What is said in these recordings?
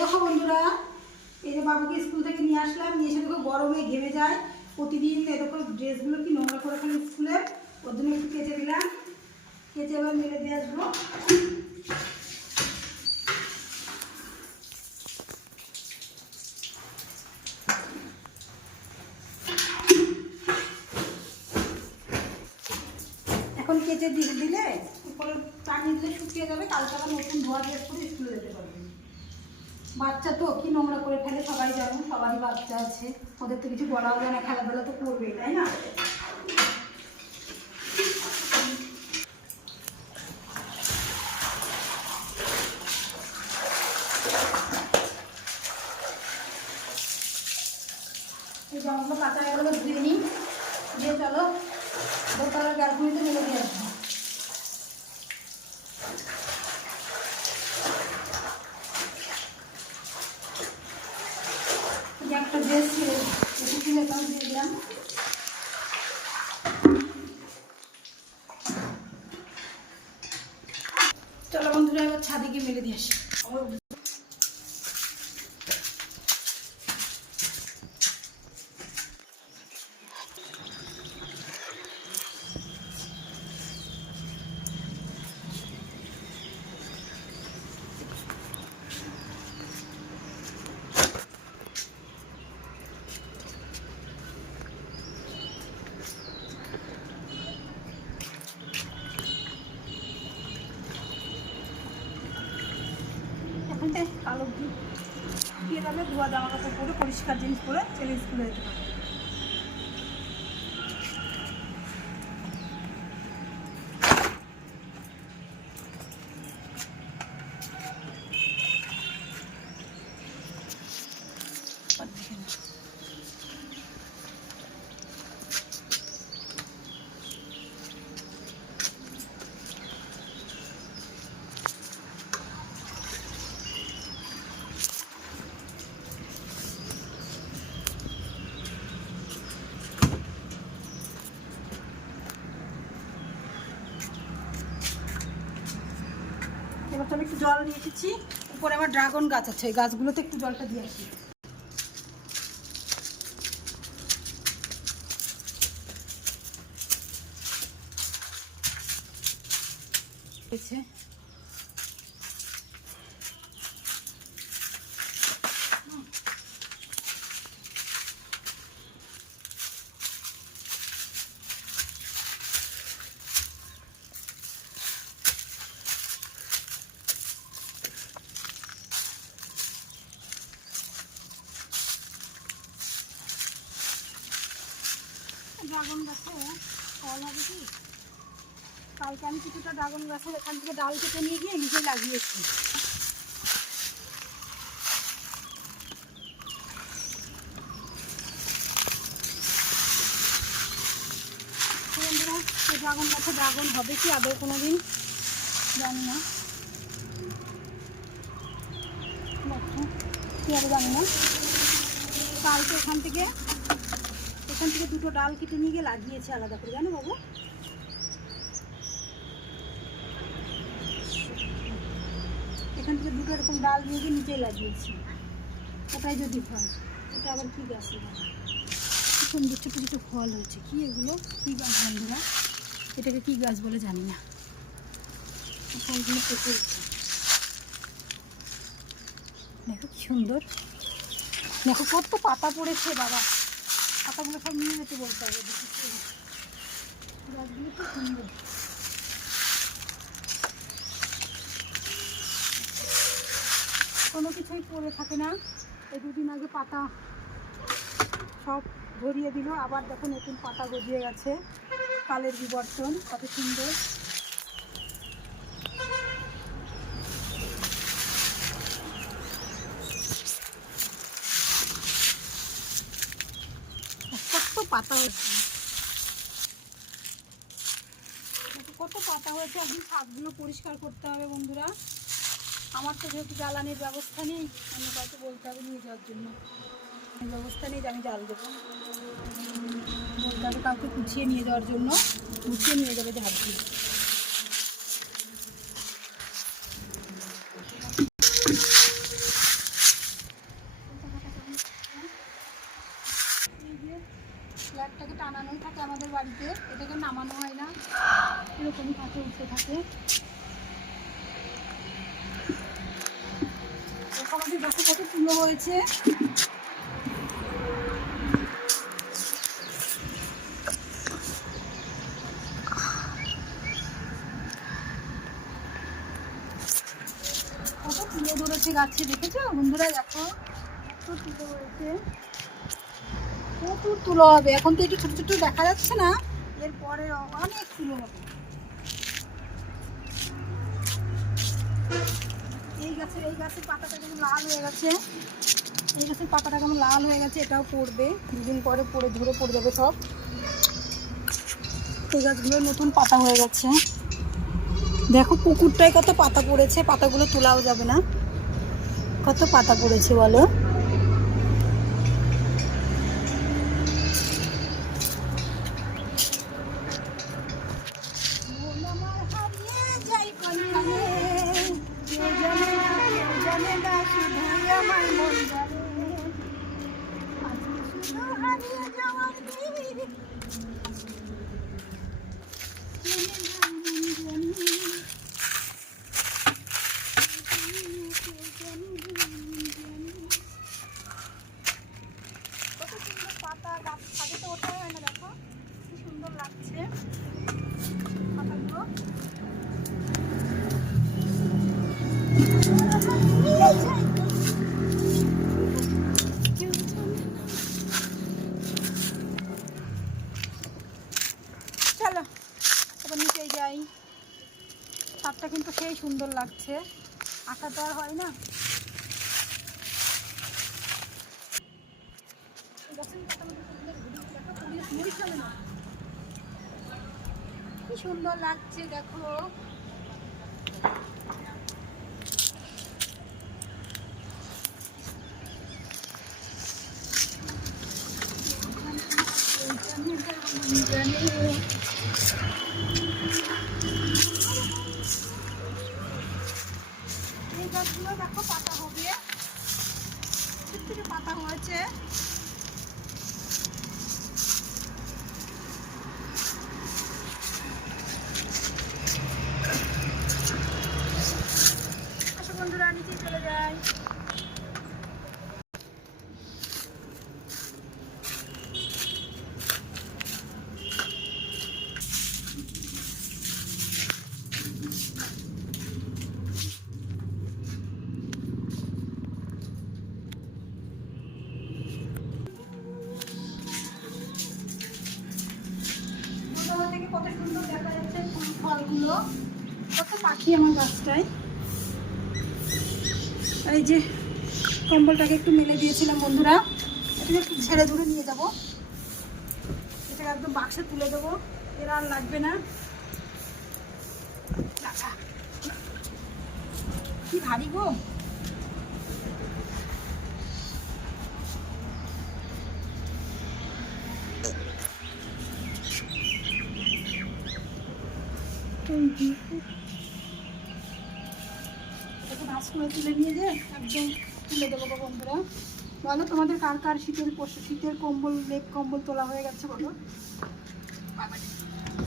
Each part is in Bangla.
দেখো বন্ধুরা, এই যে বাবুকে স্কুল থেকে নিয়ে আসলাম, নিয়ে এসে দেখো গরমে ঘেমে যায় প্রতিদিন। এই দেখো ড্রেসগুলো কি নোংরা করে ফেলে স্কুলে, ওর জন্য একটু কেচে দিলাম, কেচে এবার মেলে দিয়ে আসবো। এখন কেচে দিলে উপরে টানিয়ে দিলে শুকিয়ে যাবে, কালকে আবার নতুন ধোয়া ড্রেস করে স্কুলে যেতে পারবে। বাচ্চা তো কি নোংরা করে ফেলে সবাই জানো, সবারই বাচ্চা আছে, ওদের তো কিছু বলাও যায় না, খেলাধুলা তো করবেই, তাই না? এই জামাগুলো কাঁচা এগুলো ধুয়ে নিই, দিয়ে চলো দোতলার ব্যালকনিতে মেলে দিয়ে আসবো। একটা ড্রেস ছিল এটাও দিয়ে দিলাম। চলো বন্ধুরা এবার ছাদে গিয়ে মেলে দিয়ে আসি। কালো দিয়ে যাবে, ধোয়া জামা কাপড় পরে পরিষ্কার জিনিস পরে ছেলে স্কুলে যেতে পারবে। এবার তো আমি একটু জল নিয়ে এসেছি, উপরে আমার ড্রাগন গাছ আছে, এই গাছগুলোতে একটু জলটা দিয়ে আসি। ড্রাগন গাছে ফল হবে কি? কালকে আমি কিছুটা ড্রাগন গাছের এখান থেকে ডাল কেটে নিয়ে গিয়ে নিজে লাগিয়েছি। ড্রাগন গাছে ড্রাগন হবে কি আদৌ কোনো দিন জানি না, কি হবে জানি না। কালকে এখান থেকে দুটো ডাল কেটে নিয়ে গিয়ে লাগিয়েছে আলাদা করে, জানো বাবু? এখান থেকে দুটো এরকম ডাল নিয়ে গিয়ে নিচেই লাগিয়েছি। ওটাই যদি হয়, এটা আবার কি গাছ? সুন্দর ছোটো ছোটো ফল হয়েছে। কি এগুলো কি গাছ বন্ধুরা? এটাকে কি গাছ বলে জানি না, ফলগুলো পেকে উঠছে। দেখো কি সুন্দর, দেখো কত পাতা পড়েছে বাবা, পাতাগুলো সব নিয়ে যেতে বলতে হবে। গাছগুলো খুব সুন্দর। কোনো কিছুই পড়ে থাকে না। এই দুদিন আগে পাতা সব ধরিয়ে দিল, আবার দেখো নতুন পাতা গজিয়ে গেছে। কালের বিবর্তন, কত সুন্দর। কত পাতা হয়েছে, কত পাতা হয়েছে। এখন ছাদগুলো পরিষ্কার করতে হবে বন্ধুরা। আমার তো যেহেতু জ্বালানির ব্যবস্থা নেই, আমি কত বলতে হবে নিয়ে যাওয়ার জন্য ব্যবস্থা নেই যে আমি জাল দেবো, বলতে হবে কাউকে গুছিয়ে নিয়ে যাওয়ার জন্য, গুছিয়ে নিয়ে যাবে ঝাড় দিয়ে। টানানোই থাকে আমাদের বাড়িতে, এটাকে নামানো হয় না, এরকমই কাছে উঠতে থাকে। আমাদের গাছে কত তুলো হয়েছে, কত তুলো ধরেছে গাছে, দেখেছো বন্ধুরা? দেখো কত তুলো হয়েছে, প্রচুর তুলো হবে। এখন তো একটু ছোট ছোট দেখা যাচ্ছে না, এরপরে অনেক তুলো হবে। এই গাছের পাতাটা কেমন লাল হয়ে গেছে, এই গাছের পাতাটা কেমন লাল হয়ে গেছে, এটাও পড়বে দুদিন পরে, ঝরে পড়ে যাবে সব। এই গাছগুলো নতুন পাতা হয়ে গেছে। দেখো পুকুরটায় কত পাতা পড়েছে, পাতাগুলো তোলাও যাবে না, কত পাতা পড়েছে বলো। পাতা গাছ ছাদে তো ওঠা হয় না, দেখো কি সুন্দর লাগছে পাতাগুলো। চলো এবার নিচে যাই, ছাদটা কিন্তু সেই সুন্দর লাগছে, আশা তো আর হয় না। কি সুন্দর লাগছে দেখো, এই গাছগুলো দেখো পাতা হবে, ছোট ছোট পাতা হয়েছে। আসো বন্ধুরা নিচে চলে যাই। থেকে কত সুন্দর দেখা যাচ্ছে ফুল ফলগুলো, কত পাখি আমার গাছটায়। আর এই যে কম্বলটাকে একটু মেলে দিয়েছিলাম বন্ধুরা, এটাকে একটু ছেড়ে দূরে নিয়ে যাবো, এটাকে একদম বাক্সে তুলে দেবো, এরা আর লাগবে না। কি ভারী গো, ভাঁজ করে তুলে নিয়ে যে একদম তুলে দেবো গো বন্ধুরা। বলো তোমাদের কার কার শীতের কম্বল, লেপ কম্বল তোলা হয়ে গেছে বলো।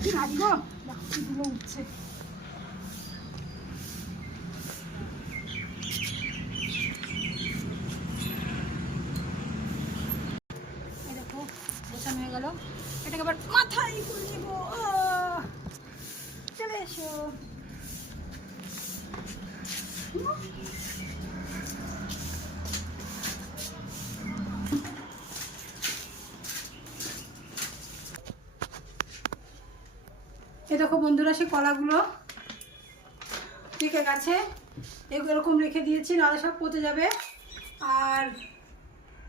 কি ভারী গো, দেখো কি ধুলো উঠছে। দেখো গোছানো হয়ে গেল, এটাকে আবার মাথায় করে নেবো। চলে এসো, এই দেখো বন্ধুরা সেই কলাগুলো পেকে গেছে, এরকম রেখে দিয়েছি, নাহলে সব পচে যাবে। আর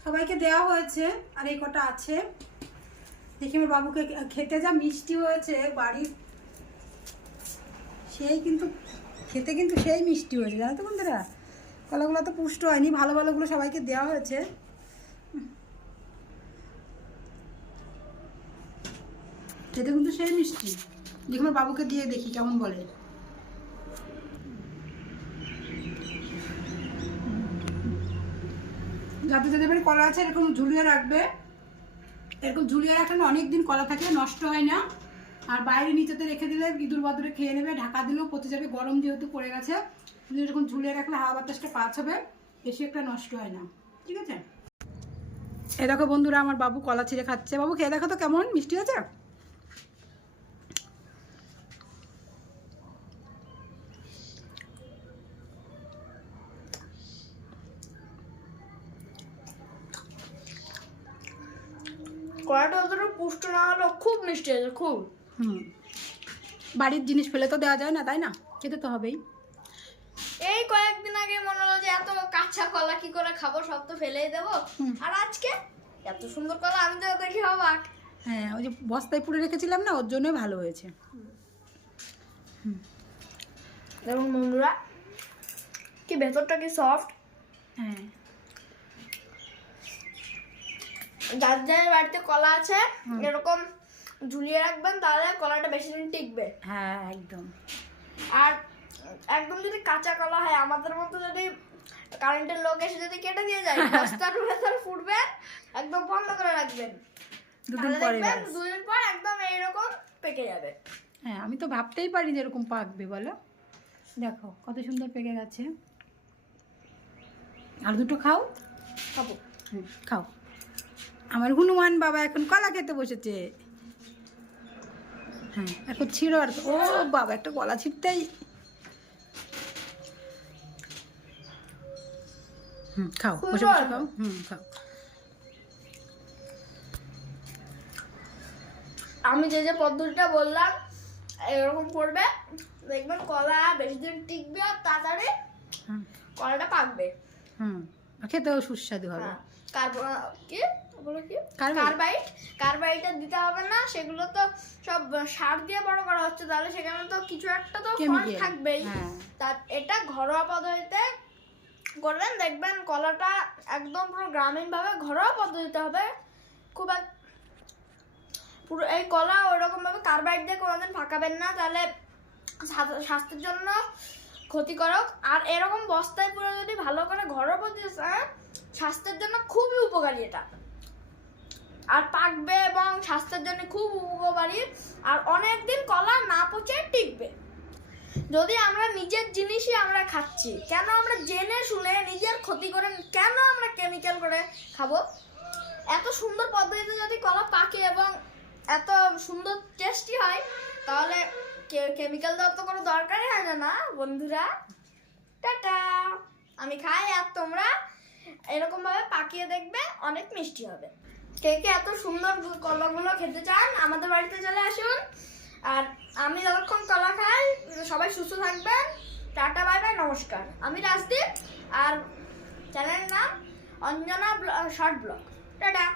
সবাইকে দেওয়া হয়েছে, আর এই কটা আছে। দেখি আমার বাবুকে খেতে যা মিষ্টি হয়েছে বাড়ির, সেই কিন্তু খেতে কিন্তু সেই মিষ্টি হয়েছে, জানো তো বন্ধুরা। কলাগুলো তো পুষ্ট হয়নি, ভালো ভালোগুলো সবাইকে দেওয়া হয়েছে। খেতে কিন্তু সেই মিষ্টি। দেখি আমার বাবুকে দিয়ে দেখি কেমন বলে। যাদের যাদের বাড়ি কলা আছে এরকম ঝুলিয়ে রাখবে, এরকম ঝুলিয়ে রাখলে অনেক দিন কলা থাকলে নষ্ট হয় না। আর বাইরে নিচেতে রেখে দিলে ইঁদুর বাদুরে খেয়ে নেবে, ঢাকা দিলেও পচে যাবে, গরম যেহেতু পড়ে গেছে। এরকম ঝুলিয়ে রাখলে হাওয়া বাতাসটা পাস হবে, বেশি একটা নষ্ট হয় না। ঠিক আছে, এ দেখো বন্ধুরা আমার বাবু কলা ছিঁড়ে খাচ্ছে। বাবু খেয়ে দেখো তো কেমন মিষ্টি আছে। কলাটা অতটা পুষ্ট না হলেও খুব মিষ্টি আছে, খুব। বাড়ির জিনিস ফেলে তো দেওয়া যায় না, তাই না? খেতে তো হবেই। এই কয়েকদিন আগে মনে হলো যে এত কাঁচা কলা কি করে খাবো, সব তো ফেলেই দেবো। আর আজকে এত সুন্দর কলা, আমি তো দেখি অবাক। হ্যাঁ, ওই যে বস্তায় পুড়ে রেখেছিলাম না, ওর জন্যই ভালো হয়েছে। দেখুন বন্ধুরা, কি ভেতরটা কি সফট। হ্যাঁ, যার যার বাড়িতে কলা আছে এরকম ঝুলিয়ে রাখবেন, তাহলে কলাটা বেশি দিন টিকবে। হ্যাঁ একদম। আর একদম যদি কাঁচা কলা হয়, আমাদের মতো যদি কারেন্টের লোক এসে যদি কেটে দিয়ে যায়, বস্তার ভেতর ফুটবে, একদম বন্ধ করে রাখবেন, দুদিন পর একদম এইরকম পেকে যাবে। হ্যাঁ, আমি তো ভাবতেই পারি যে এরকম পাকবে, বলো। দেখো কত সুন্দর পেকে গেছে। আর দুটো খাও। খাবো। খাও। আমার হনুমান বাবা এখন কলা খেতে বসেছে। হ্যাঁ, এখন ছিঁড়ো। আর ও বাবা, একটা কলা ছিঁড়তেই। খাও, বসে বসে খাও। খাও। আমি যে যে পদ্ধতিটা বললাম এরকম করবে, দেখবেন কলা বেশি দিন টিকবে আর তাড়াতাড়ি কলাটা পাকবে। খেতেও সুস্বাদু হবে। কার্বাইড দিতে হবে না, সেগুলো তো সব সার দিয়ে বড় করা হচ্ছে, তাহলে সেখানে তো কিছু একটা তো ফল থাকবেই। তার এটা ঘরোয়া পদ্ধতিতে করবেন, দেখবেন কলাটা একদম পুরো গ্রামীণ ভাবে ঘরোয়া পদ্ধতিতে হবে। খুব পুরো এই কলা ওইরকম ভাবে কার্বাইড দিয়ে কোনোদিন ফাঁকাবেন না, তাহলে স্বাস্থ্যের জন্য ক্ষতিকারক। আর এরকম বস্তায় পুরো যদি ভালো করে ঘরোয়া পদ্ধতি, স্বাস্থ্যের জন্য খুবই উপকারী এটা। আর পাকবে এবং স্বাস্থ্যের জন্য খুব উপকারী। আর অনেকদিন কলা না পচে টিকবে। যদি আমরা নিজের জিনিসই আমরা খাচ্ছি, কেন আমরা জেনে শুনে নিজের ক্ষতি করে কেন আমরা কেমিক্যাল করে খাবো? এত সুন্দর পদ্ধতিতে যদি কলা পাকে এবং এত সুন্দর টেস্টি হয়, তাহলে কেমিক্যাল দেওয়ার তো কোনো দরকারই হয় না। না বন্ধুরা, টাটা। আমি খাই আর তোমরা এরকম ভাবে পাকিয়ে দেখবে, অনেক মিষ্টি হবে। কে কে এত সুন্দর কলাগুলো খেতে চান, আমাদের বাড়িতে চলে আসুন। আর আমি যতক্ষণ কলা খাই, সবাই সুস্থ থাকবেন। টাটা, বাই বাই, নমস্কার। আমি রাজদীপ, আর চ্যানেলের নাম অঞ্জনা শর্ট ব্লগ। টাটা।